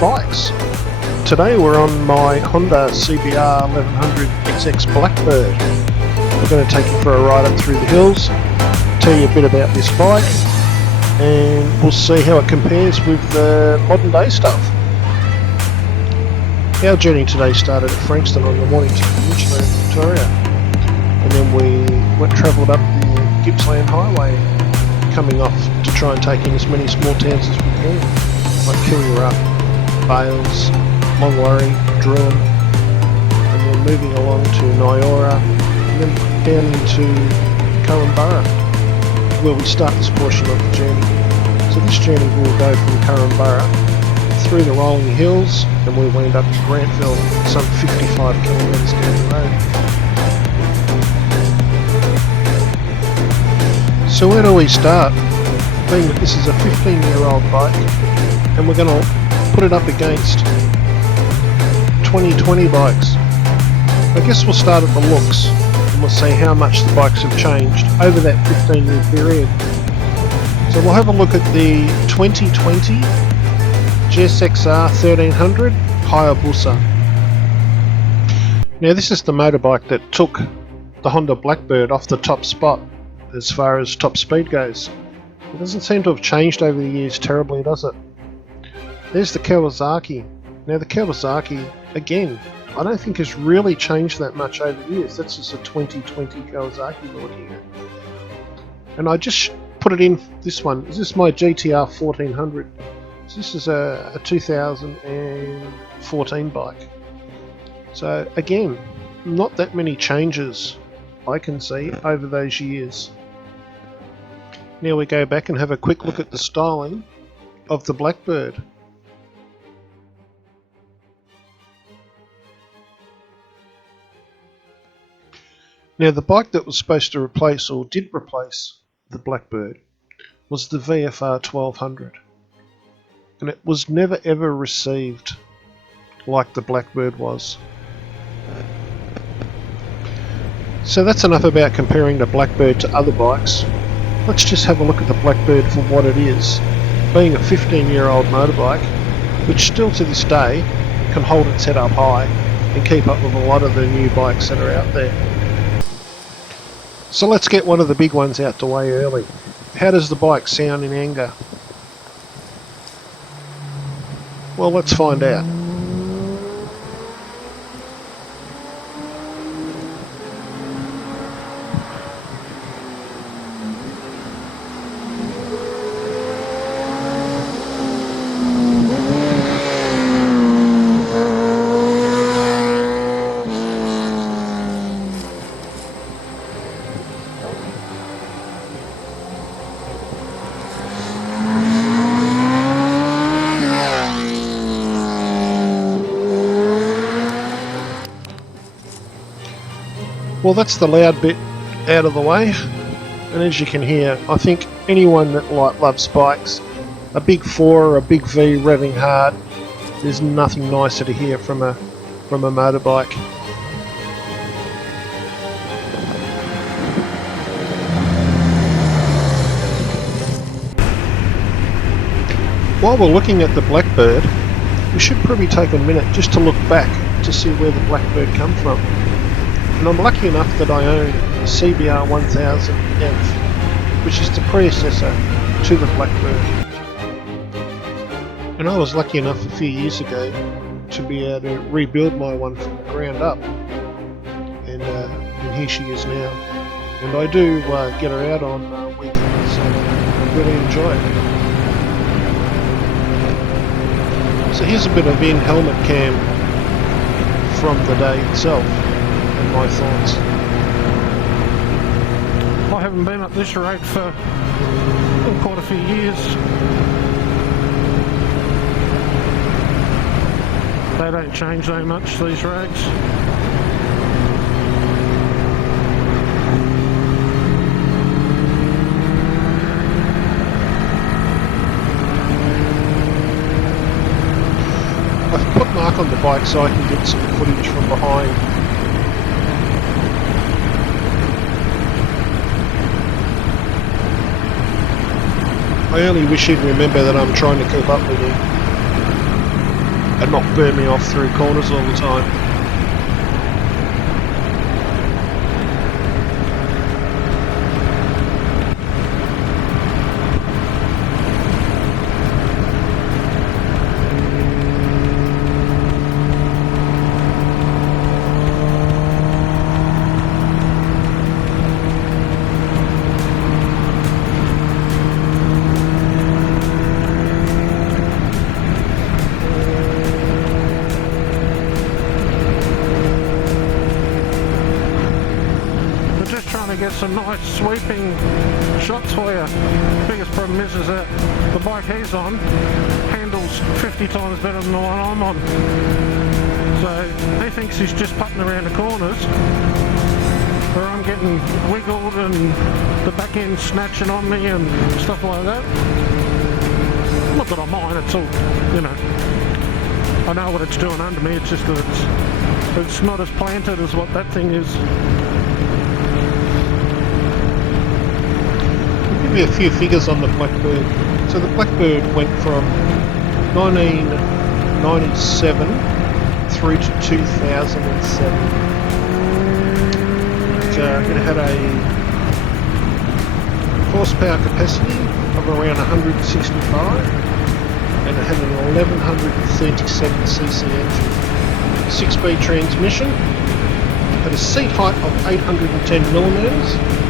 bikes. Today we're on my Honda CBR 1100 XX Blackbird. We're going to take you for a ride up through the hills, tell you a bit about this bike, and we'll see how it compares with the modern day stuff. Our journey today started at Frankston on the Mornington Peninsula in Victoria, and then we travelled up the Gippsland Highway, coming off to try and take in as many small towns as we can, like Killyrup, Bales, Longwarry, Druin, and then moving along to Nyora, and then down into Korumburra, where we start this portion of the journey. So this journey will go from Korumburra through the rolling hills, and we will end up in Grantville, some 55 kilometres down the road. So where do we start? Being that this is a 15-year-old bike, and we're going to put it up against 2020 bikes. I guess we'll start at the looks, and we'll see how much the bikes have changed over that 15-year period. So we'll have a look at the 2020 GSXR 1300 Hayabusa. Now this is the motorbike that took the Honda Blackbird off the top spot as far as top speed goes. It doesn't seem to have changed over the years terribly, does it? There's the Kawasaki. Now the Kawasaki, again, I don't think has really changed that much over the years. That's just a 2020 Kawasaki we're looking at. And I just put it in this one. Is this my GTR 1400? So this is a 2014 bike. So again, not that many changes I can see over those years. Now we go back and have a quick look at the styling of the Blackbird. Now the bike that was supposed to replace, or did replace, the Blackbird was the VFR 1200. And it was never ever received like the Blackbird was. So that's enough about comparing the Blackbird to other bikes. Let's just have a look at the Blackbird for what it is, being a 15-year-old motorbike, which still to this day can hold its head up high and keep up with a lot of the new bikes that are out there. So let's get one of the big ones out the way early. How does the bike sound in anger? Well, let's find out. Well, that's the loud bit out of the way, and as you can hear, I think anyone that loves bikes, a big 4 or a big V revving hard, there's nothing nicer to hear from a motorbike. While we're looking at the Blackbird, we should probably take a minute just to look back to see where the Blackbird come from. And I'm lucky enough that I own a CBR 1000F, which is the predecessor to the Blackbird. And I was lucky enough a few years ago to be able to rebuild my one from the ground up. And here she is now. And I do get her out on weekends, and I really enjoy it. So here's a bit of in-helmet cam from the day itself. My thoughts. I haven't been up this road for quite a few years. They don't change that much, these roads. I've put Mark on the bike so I can get some footage from behind. I only wish he'd remember that I'm trying to keep up with him. and not burn me off through corners all the time. Get some nice sweeping shots for you. Biggest problem is that the bike he's on handles 50 times better than the one I'm on. So he thinks he's just putting around the corners, where I'm getting wiggled and the back end snatching on me and stuff like that. Not that I mind, it's all, you know, I know what it's doing under me, it's just that it's not as planted as what that thing is. Give you a few figures on the Blackbird. So the Blackbird went from 1997 through to 2007. It had a horsepower capacity of around 165, and it had an 1137cc engine, 6-speed transmission, had a seat height of 810mm.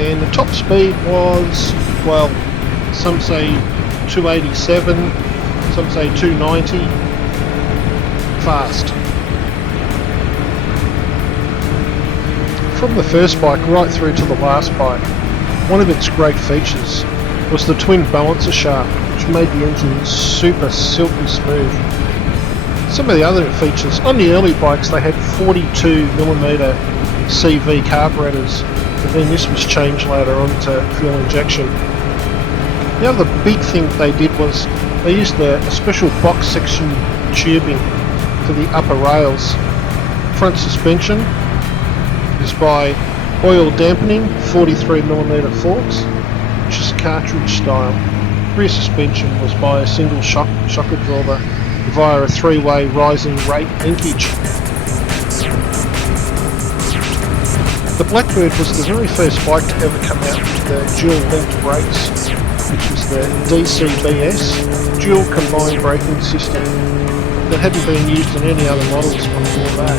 And the top speed was, well, some say 287, some say 290, fast. From the first bike right through to the last bike, one of its great features was the twin balancer shaft, which made the engine super silky smooth. Some of the other features, on the early bikes they had 42mm CV carburetors, but then this was changed later on to fuel injection. The other big thing they did was they used a special box section tubing for the upper rails. Front suspension is by oil dampening 43mm forks, which is cartridge style. Rear suspension was by a single shock absorber via a 3-way rising rate linkage. The Blackbird was the very first bike to ever come out with the dual linked brakes, which was the DCBS, dual combined braking system, that hadn't been used in any other models before that.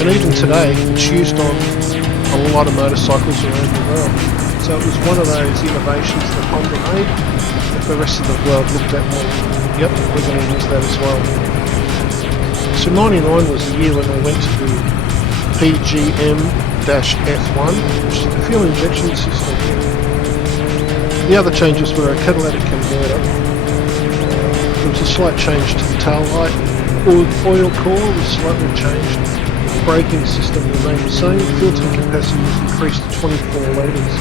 And even today, it's used on a lot of motorcycles around the world. So it was one of those innovations that Honda made, that the rest of the world looked at and went, yep, we're going to use that as well. So 99 was the year when they went to the PGM-F1, which is the fuel injection system. The other changes were a catalytic converter. There was a slight change to the tail light. Oil core was slightly changed. The braking system remained the same. Fuel tank capacity was increased to 24 litres.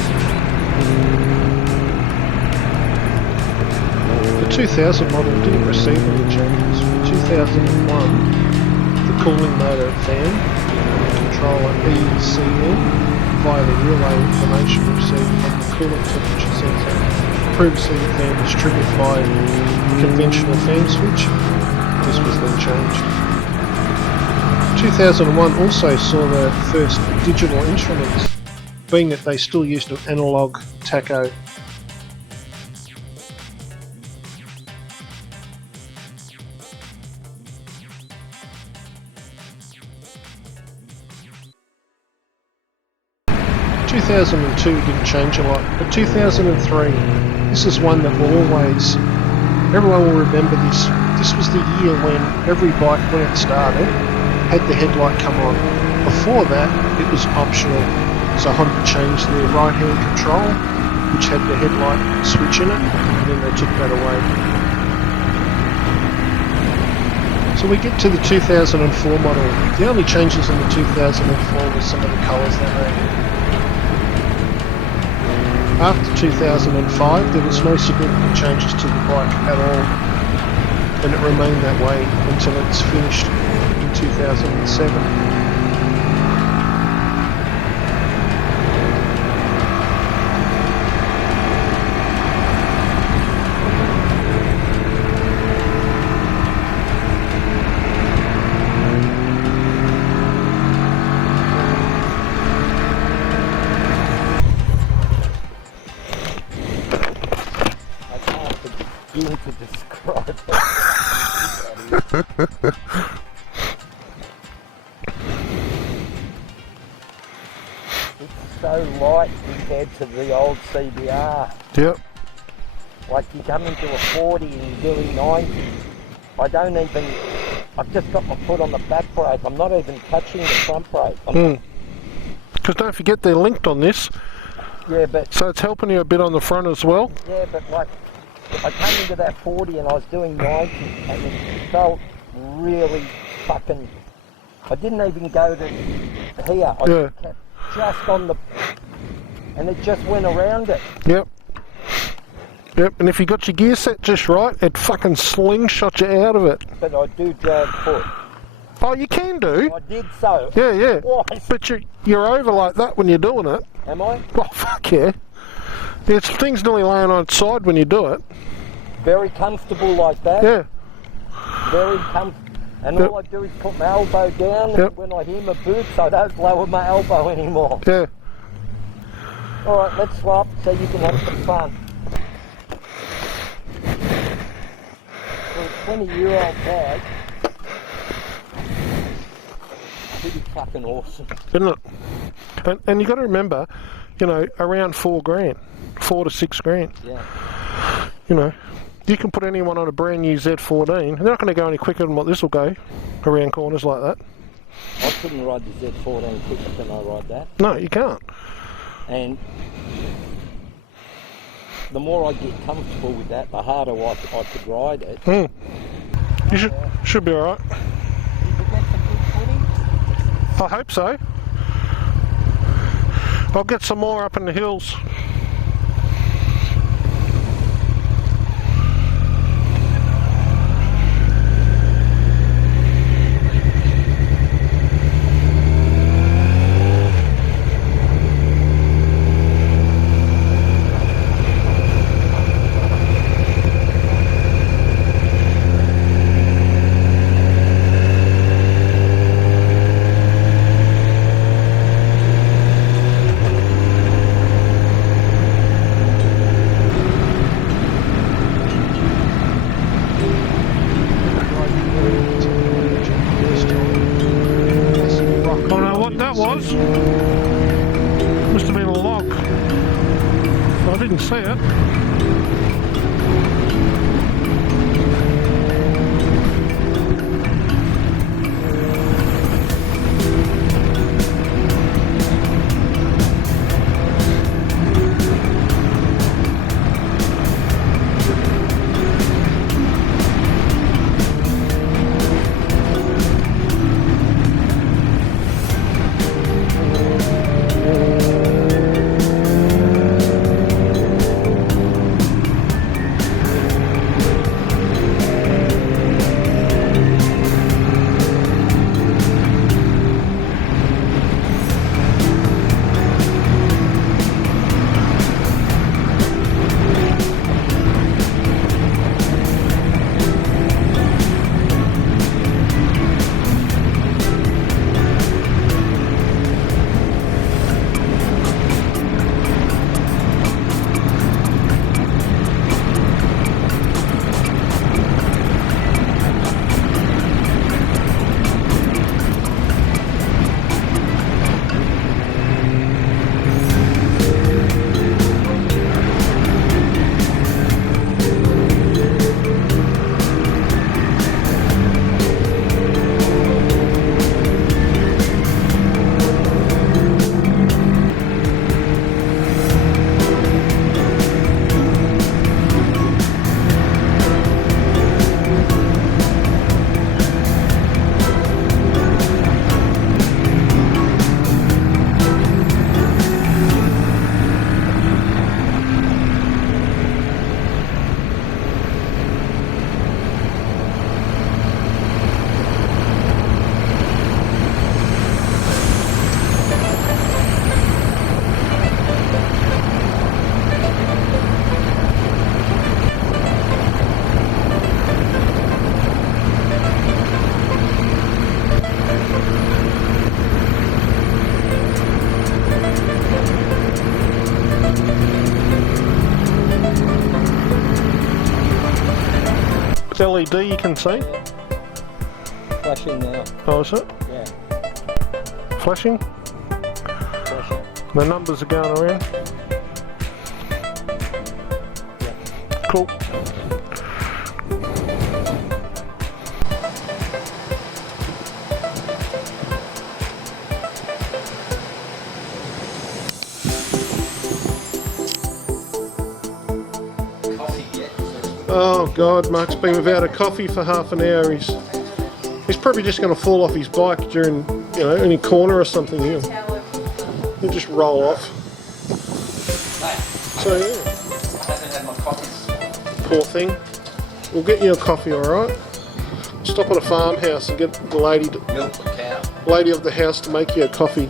The 2000 model didn't receive any changes. For 2001, the cooling motor fan controller ECM via the relay information received from the coolant temperature sensor. Previously the fan was triggered by a conventional fan switch. This was then changed. 2001 also saw the first digital instruments, being that they still used an analog tacho. In 2002 didn't change a lot, but 2003, this is one that will always, everyone will remember this. This was the year when every bike, when it started, had the headlight come on. Before that, it was optional. So Honda changed their right-hand control, which had the headlight switch in it, and then they took that away. So we get to the 2004 model. The only changes in the 2004 were some of the colours they made. After 2005, there was no significant changes to the bike at all, and it remained that way until it's finished in 2007. It's so light compared to the old CBR. Yep. Like you come into a 40 and you're doing 90. I've just got my foot on the back brake. I'm not even touching the front brake. Because don't forget they're linked on this, Yeah, but so it's helping you a bit on the front as well. yeah, but like I came into that 40 and I was doing 90 and it felt really fucking. I didn't even go to here. I Yeah. kept just on the, and it just went around it. Yep. Yep, and if you got your gear set just right, it fucking slingshot you out of it. But I do drag foot. Oh, you can do. I did so. Yeah, yeah. Twice. But you're over like that when you're doing it. Am I? Well, fuck yeah. It's things nearly laying on its side when you do it. Very comfortable like that. Yeah. Very comfortable. And Yep. all I do is put my elbow down, Yep. and when I hear my boots, I don't lower my elbow anymore. Yeah. All right, let's swap so you can have some fun. For a 20-year-old bag, pretty fucking awesome. Isn't it? And you got to remember, you know, around $4 grand, $4 to $6 grand. Yeah. You know, you can put anyone on a brand new Z14. They're not going to go any quicker than what this will go around corners like that. I couldn't ride the Z14 quicker than I ride that. No, you can't. And the more I get comfortable with that, the harder I could ride it. You should be all right. Did you get some good footing? I hope so. I'll get some more up in the hills. I don't know what that was. Must have been a log. I didn't see it. LED you can see. Flashing now. Oh, is it? Yeah, Flashing? flashing. The numbers are going around. Cool. Oh God, Mark's been without a coffee for half an hour. He's probably just going to fall off his bike during, you know, any corner or something. He'll just roll off. So yeah. I haven't had my coffee. Poor thing. We'll get you a coffee, alright? Stop at a farmhouse and get the lady Milk the cow. lady of the house to make you a coffee.